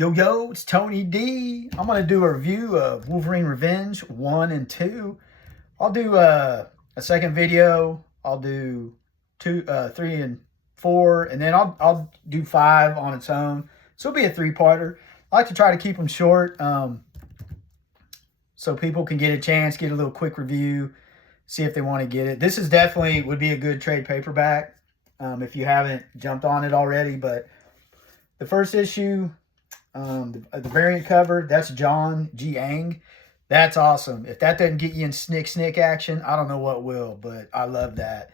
Yo, it's Tony D. I'm going to do a review of Wolverine Revenge 1 and 2. I'll do a second video. I'll do 3 and 4, and then I'll do 5 on its own. So it'll be a 3-parter. I like to try to keep them short so people can get a chance, get a little quick review, see if they want to get it. This is definitely would be a good trade paperback if you haven't jumped on it already. But the first issue, the variant cover, that's John Giang. That's awesome. If that doesn't get you in snick action, I don't know what will, but I love that.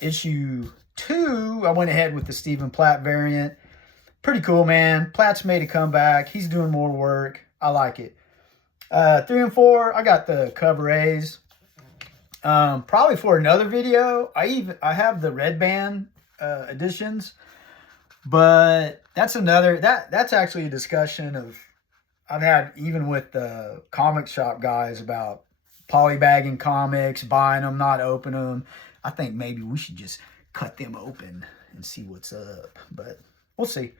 Issue 2, I went ahead with the Stephan Platt variant. Pretty cool, man. Platt's made a comeback. He's doing more work. I like it. 3 and 4, I got the cover A's. Probably for another video. I have the red band editions. But that's actually a discussion of I've had even with the comic shop guys about polybagging comics, buying them, not opening them. I think maybe we should just cut them open and see what's up. But we'll see.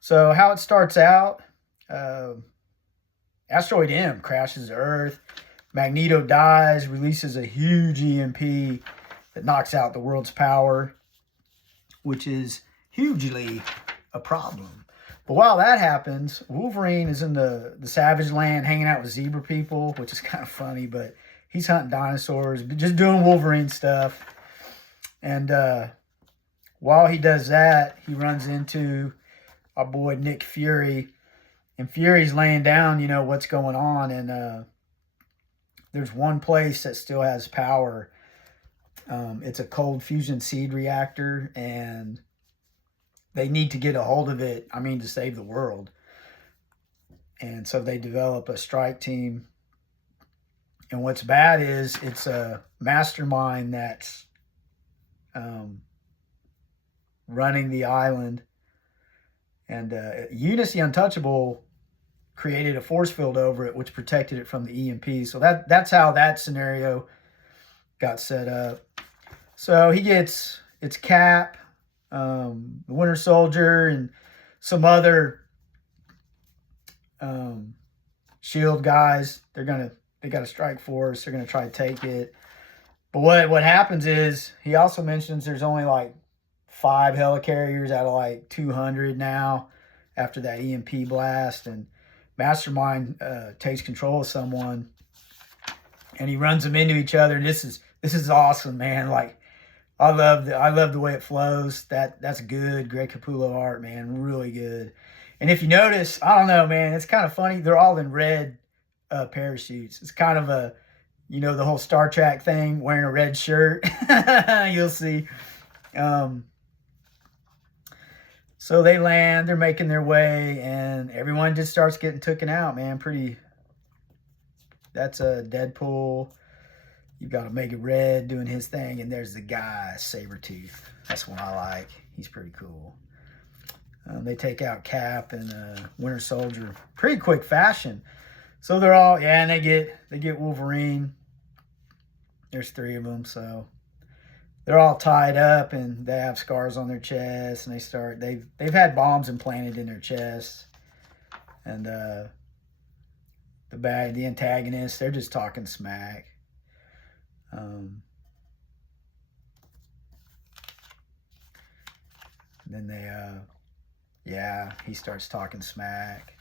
So how it starts out, Asteroid M crashes Earth. Magneto dies, releases a huge EMP that knocks out the world's power, which is hugely a problem. But while that happens, Wolverine is in the Savage Land hanging out with zebra people, which is kind of funny, but he's hunting dinosaurs, just doing Wolverine stuff. And while he does that, he runs into our boy Nick Fury. And Fury's laying down, what's going on. And there's one place that still has power. It's a cold fusion seed reactor, and they need to get a hold of it, to save the world. And so they develop a strike team. And what's bad is it's a mastermind that's running the island. And Eunice the Untouchable created a force field over it, which protected it from the EMP. So that's how that scenario got set up. So it's Cap, the Winter Soldier, and some other SHIELD guys. They got a strike force. They're gonna try to take it. But what happens is he also mentions there's only like 5 helicarriers out of like 200 now after that EMP blast, and Mastermind takes control of someone, and he runs them into each other. And this is awesome, man. Like I love the way it flows. That's good. Greg Capullo art, man, really good. And if you notice, I don't know, man, it's kind of funny. They're all in red parachutes. It's kind of a, the whole Star Trek thing, wearing a red shirt. You'll see. So they land, they're making their way, and everyone just starts getting taken out, man. That's a Deadpool. You got Omega Red doing his thing, and there's the guy, Sabretooth. That's one I like. He's pretty cool. They take out Cap and Winter Soldier pretty quick fashion. So they're all, and they get Wolverine. There's 3 of them, so they're all tied up, and they have scars on their chest, and they've had bombs implanted in their chests. And the antagonists, they're just talking smack. Then he starts talking smack.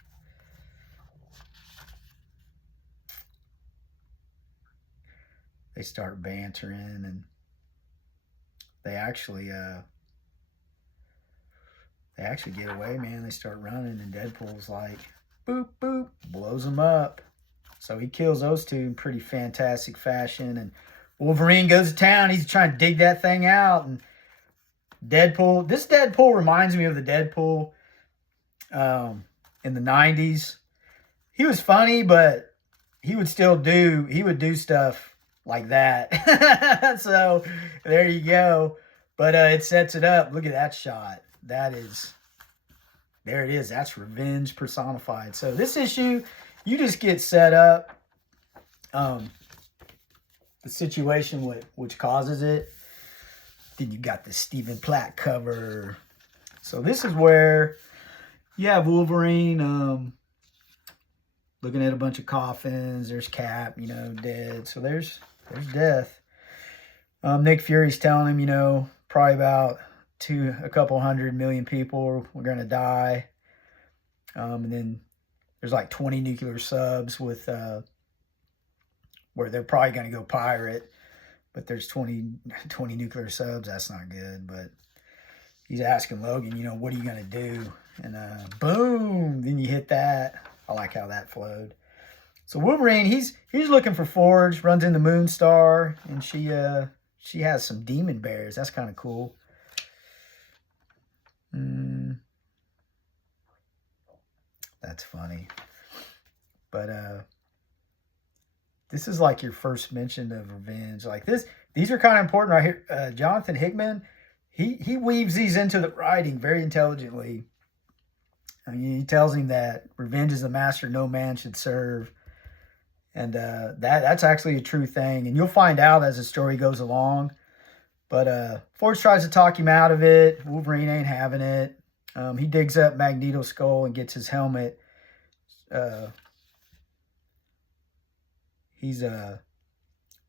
They start bantering, and they actually get away, man. They start running, and Deadpool's like, boop, boop, blows them up. So he kills those 2 in pretty fantastic fashion, and Wolverine goes to town. He's trying to dig that thing out, and this Deadpool reminds me of the Deadpool in the 90s. He was funny, but he would do stuff like that. So there you go. But it sets it up. Look at that shot. There it is. That's revenge personified. So this issue, you just get set up the situation which causes it. Then you got the Stephan Platt cover. So this is where you have Wolverine, looking at a bunch of coffins. There's Cap, dead. So there's death. Nick Fury's telling him, probably about a couple 100 million people were going to die. And then there's like 20 nuclear subs with where they're probably going to go pirate. But there's 20 nuclear subs. That's not good. But he's asking Logan, what are you going to do? And boom, then you hit that. I like how that flowed. So Wolverine, he's looking for Forge, runs into Moonstar, and she has some demon bears. That's kind of cool. That's funny. But this is like your first mention of revenge. Like these are kind of important right here. Jonathan Hickman, he weaves these into the writing very intelligently. I mean, he tells him that revenge is the master no man should serve. And that's actually a true thing. And you'll find out as the story goes along. But Forge tries to talk him out of it. Wolverine ain't having it. He digs up Magneto's skull and gets his helmet. He's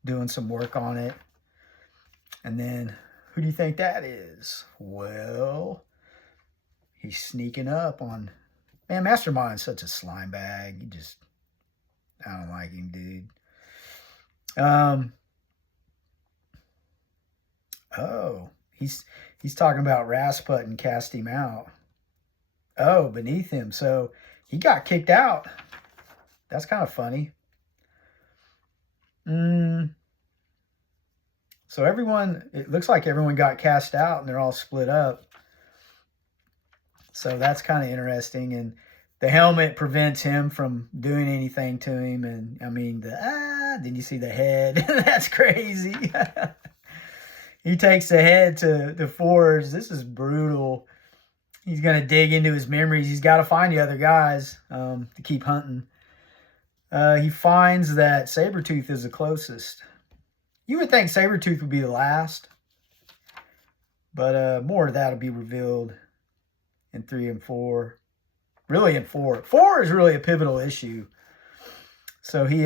doing some work on it. And then, who do you think that is? Well, he's sneaking up on... Man, Mastermind's such a slime bag. I don't like him, dude. Oh, he's talking about Rasputin cast him out. Oh, beneath him. So he got kicked out. That's kind of funny. So it looks like everyone got cast out and they're all split up. So that's kind of interesting. And the helmet prevents him from doing anything to him. And I mean, then you see the head. That's crazy. He takes the head to the Forge. This is brutal. He's going to dig into his memories. He's got to find the other guys to keep hunting. He finds that Sabretooth is the closest. You would think Sabretooth would be the last. But more of that will be revealed in 3 and 4. Really in 4. 4 is really a pivotal issue. So he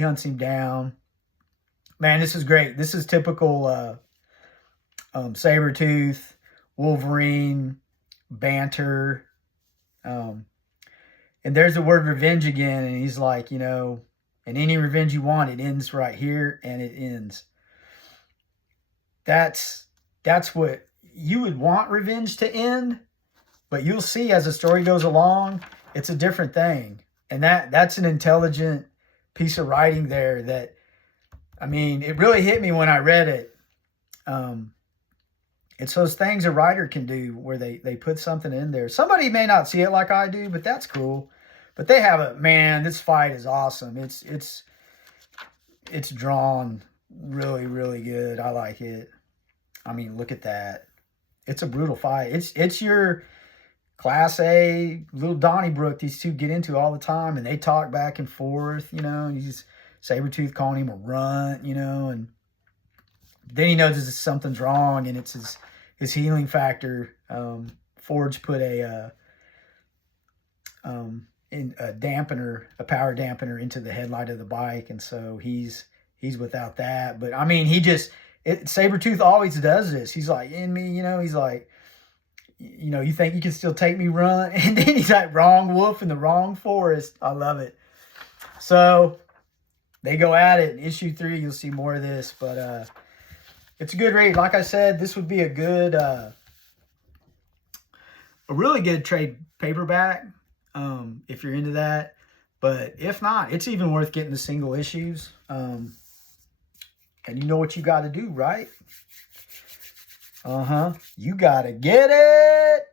hunts him down. Man, this is great. This is typical Sabretooth, Wolverine, banter. And there's the word revenge again. And he's like, and any revenge you want, it ends right here, and it ends. That's what you would want revenge to end. But you'll see as the story goes along, it's a different thing. And that's an intelligent piece of writing there that, I mean, it really hit me when I read it. It's those things a writer can do where they put something in there. Somebody may not see it like I do, but that's cool. But they have this fight is awesome. It's drawn really, really good. I like it. I mean, look at that. It's a brutal fight. It's your Class A little Donnybrook these two get into all the time, and they talk back and forth, he's Sabretooth calling him a runt, and then he knows something's wrong, and it's his healing factor. Forge put a dampener, a power dampener into the headlight of the bike, and so he's without that. But I mean, Sabretooth always does this. He's like, in me, he's like, you think you can still take me, run? And then he's like, wrong wolf in the wrong forest. I love it. So they go at it. In issue 3, you'll see more of this, but it's a good read. Like I said, this would be a good, a really good trade paperback if you're into that. But if not, it's even worth getting the single issues. And you know what you got to do, right? You got to get it.